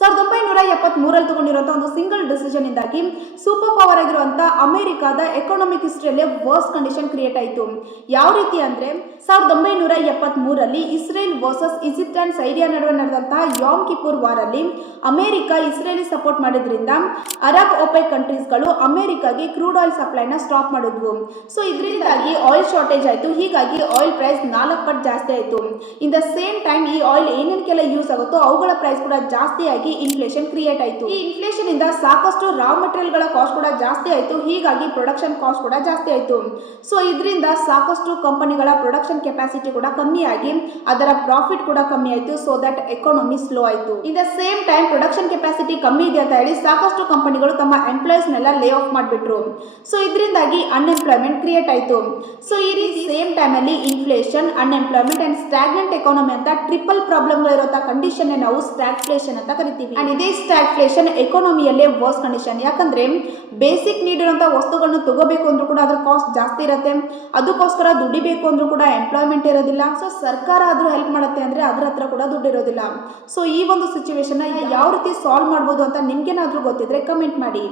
1973 ತಗೊಂಡಿರುವಂತಹ ಒಂದು single decision ಇಂದಾಗಿ ಸೂಪರ್ ಪವರ್ ಆಗಿರುವಂತಹ ಅಮೆರಿಕಾದ ಎಕನಾಮಿಕ್ ಹಿಸ್ಟ್ರಿಯಲ್ಲಿ ವರ್ಸ್ಟ್ ಕಂಡೀಷನ್ ಕ್ರಿಯೇಟ್ ಆಯಿತು. ಯಾವ ರೀತಿ ಅಂದ್ರೆ 1973ರಲ್ಲಿ Israel versus Egypt and Syria ನಡುವೆ ನಡೆದಂತಹ ಯಾಮ್ ಕಿಪುರ್ ವಾರ್ ಅಲ್ಲಿ ಅಮೆರಿಕ ಇಸ್ರೇಲಿ ಸಪೋರ್ಟ್ ಮಾಡಿದ್ರಿಂದ ಅರಬ್ ಒಪೆಕ್ ಕಂಟ್ರೀಸ್ಗಳು ಅಮೆರಿಕಾಗೆ ಕ್ರೂಡ್ ಆಯಿಲ್ ಸಪ್ಲೈನ ಸ್ಟಾಪ್ ಮಾಡಿದ್ವು. ಸೊ ಇದರಿಂದಾಗಿ ಆಯಿಲ್ ಶಾರ್ಟೇಜ್ ಆಯಿತು. ಹೀಗಾಗಿ ಆಯಿಲ್ ಪ್ರೈಸ್ 4 ಪಟ್ಟು ಜಾಸ್ತಿ ಆಯಿತು. ಇನ್ ದ ಸೇಮ್ ಟೈಮ್ ಈ ಆಯಿಲ್ ಏನೇನಕ್ಕೆಲ್ಲ ಯೂಸ್ ಆಗುತ್ತೋ ಅವುಗಳ ಪ್ರೈಸ್ ಕೂಡ ಜಾಸ್ತಿ ಆಗಿ ಇನ್ಫ್ಲೇಷನ್ ಕ್ರಿಯೇಟ್ ಆಯಿತು. ಈ ಇನ್ಫ್ಲೇಷನ್ ಇಂದ ಸಾಕಷ್ಟು ರಾ ಮೆಟೀರಿಯಲ್ ಗಳ ಕಾಸ್ಟ್ ಕೂಡ ಜಾಸ್ತಿ ಆಯಿತು. ಹೀಗಾಗಿ ಪ್ರೊಡಕ್ಷನ್ ಕಾಸ್ಟ್ ಕೂಡ ಜಾಸ್ತಿ ಆಯಿತು. ಸೊ ಇದರಿಂದ ಸಾಕಷ್ಟು ಕಂಪನಿಗಳ ಪ್ರೊಡಕ್ಷನ್ ಕೆಪಾಸಿಟಿ ಕೂಡ ಕಮ್ಮಿ ಆಗಿ ಅದರ ಪ್ರಾಫಿಟ್ ಕೂಡ ಕಮ್ಮಿ ಆಯಿತು. ಸೊ ದಟ್ ಎಕಾನಮಿ ಸ್ಲೋ ಆಯಿತು. In the same time production capacity ಕಮ್ಮಿ ಇದೆ ಅಂತ ಹೇಳಿ ಸಾಕಷ್ಟು ಕಂಪನಿಗಳು ತಮ್ಮ ಎಂಪ್ಲಾಯೀಸ್ ನೆಲ್ಲ ಲೇ ಆಫ್ ಮಾಡಿಬಿಟ್ರು. ಸೊ ಇದರಿಂದಾಗಿ ಅನ್ಎಂಪ್ಲಾಯ್ಮೆಂಟ್ ಕ್ರಿಯೇಟ್ ಆಯಿತು. ಸೊ ಈ ರೀತಿ ಸೇಮ್ ಟೈಮ್ ಅಲ್ಲಿ inflation, unemployment and stagnant economy ಅಂತ ಟ್ರಿಪಲ್ ಪ್ರಾಬ್ಲಮ್ ಇರುವಂತಹ ಕಂಡೀಷನ್ ನಾವು ಸ್ಟಾಗ್ಫ್ಲೇಷನ್ ಅಂತ ಕರಿತೀವಿ. ಅಂಡ್ ಇದೇ ಸ್ಟಾಗ್ಫ್ಲೇಷನ್ ಎಕಾನಮಿಯಲ್ಲೇ ವರ್ಸ್ಟ್ ಕಂಡೀಷನ್. ಯಾಕಂದ್ರೆ ಬೇಸಿಕ್ ನೀಡ್ ಇರುವಂತಹ ವಸ್ತುಗಳನ್ನು ತಗೋಬೇಕು ಅಂದ್ರೂ ಕೂಡ ಅದ್ರ ಕಾಸ್ಟ್ ಜಾಸ್ತಿ ಇರುತ್ತೆ. ಅದಕ್ಕೋಸ್ಕರ ದುಡಿಬೇಕು ಅಂದ್ರೂ ಕೂಡ ಎಂಪ್ಲಾಯ್ಮೆಂಟ್ ಇರೋದಿಲ್ಲ. ಸೊ ಸರ್ಕಾರ ಆದ್ರೂ ಹೆಲ್ಪ್ ಮಾಡುತ್ತೆ ಅಂದ್ರೆ ಅದ್ರ ಹತ್ರ ಕೂಡ ದುಡ್ಡು ಇರೋದಿಲ್ಲ. ಸೊ ಈ ಒಂದು ಸಿಚುವೇಶನ್ ಯಾವ ರೀತಿ ಸಾಲ್ವ್ ಮಾಡ್ಬೋದು ಅಂತ ನಿಮ್ಗೇನಾದ್ರೂ ಗೊತ್ತಿದ್ರೆ ಕಮೆಂಟ್ ಮಾಡಿ.